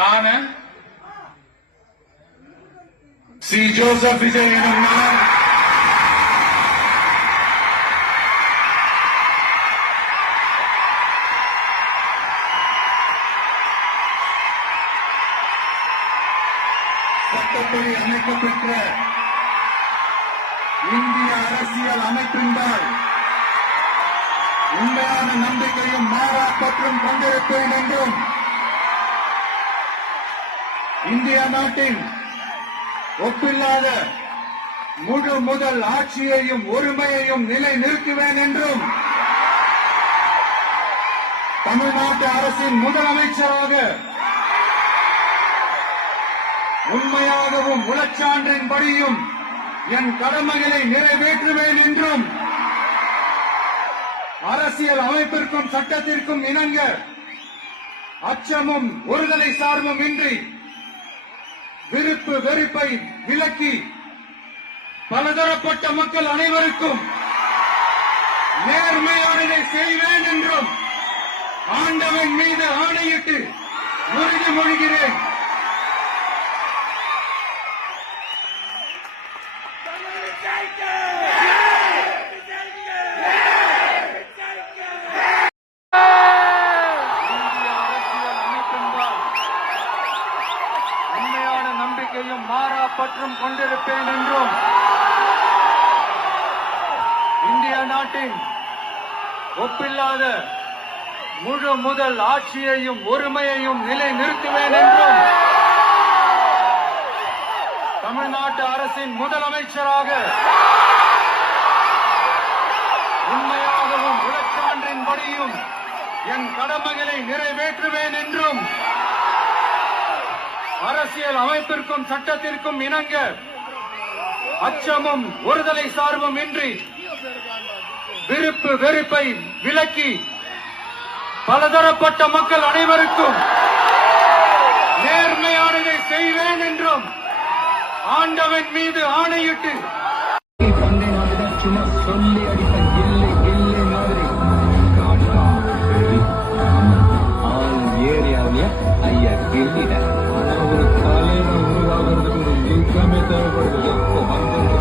நானு C Joseph Vijay எனும் நான் சட்டப்படி அமைக்கப்பெற்ற இந்திய அரசியல் அமைப்பின்பால் உண்மையான நம்பிக்கையும் மாறா பற்றும் கொண்டிருப்பேன் என்றும் இந்திய நாட்டின் ஒப்பில்லாத முழு முதல் ஆட்சியையும் ஒருமையையும் நிலை நிறுத்துவேன் என்றும் தமிழ்நாட்டு அரசின் முதலமைச்சராக உண்மையாகவும் உளச்சான்றின்படியும் என் கடமைகளை நிறைவேற்றுவேன் என்றும் அரசியல் அமைப்பிற்கும் சட்டத்திற்கும் இணங்க அச்சமும் ஒருதலை சார்பும் இன்றி விருப்பு வெறுப்பை விலக்கி பலதரப்பட்ட மக்கள் அனைவருக்கும் நேர்மையானதை செய்வேன் என்றும் ஆண்டவன் மீது ஆணையிட்டு உறுதிமொழிகிறேன். மாறா பற்றும் கொண்டிருப்பேன் என்றும் இந்திய நாட்டின் ஒப்பில்லாத முழு முதல் ஆட்சியையும் ஒருமையையும் நிலை நிறுத்துவேன் என்றும் தமிழ்நாட்டு அரசின் முதலமைச்சராக உண்மையாகவும் உளச்சான்றின்படியும் என் கடமைகளை நிறைவேற்றுவேன் என்றும் அரசியல் அமைப்பிற்கும் சட்டத்திற்கும் இணங்க அச்சமும் ஒருதலை சார்பும் இன்றி விருப்பு வெறுப்பை விலக்கி பலதரப்பட்ட மக்கள் அனைவருக்கும் நேர்மையானதை செய்வேன் என்றும் ஆண்டவன் மீது ஆணையிட்டு சும்மா சொல்லி அடிப்பேன் இல்லை இல்லை மாதிரி ஆள் ஏரியாவில ஐயா கில்லிட ஒரு தலைவன் உருவாகிறதுக்கு ஒரு யுத்தமே தேவைப்படுது. எப்போ வந்து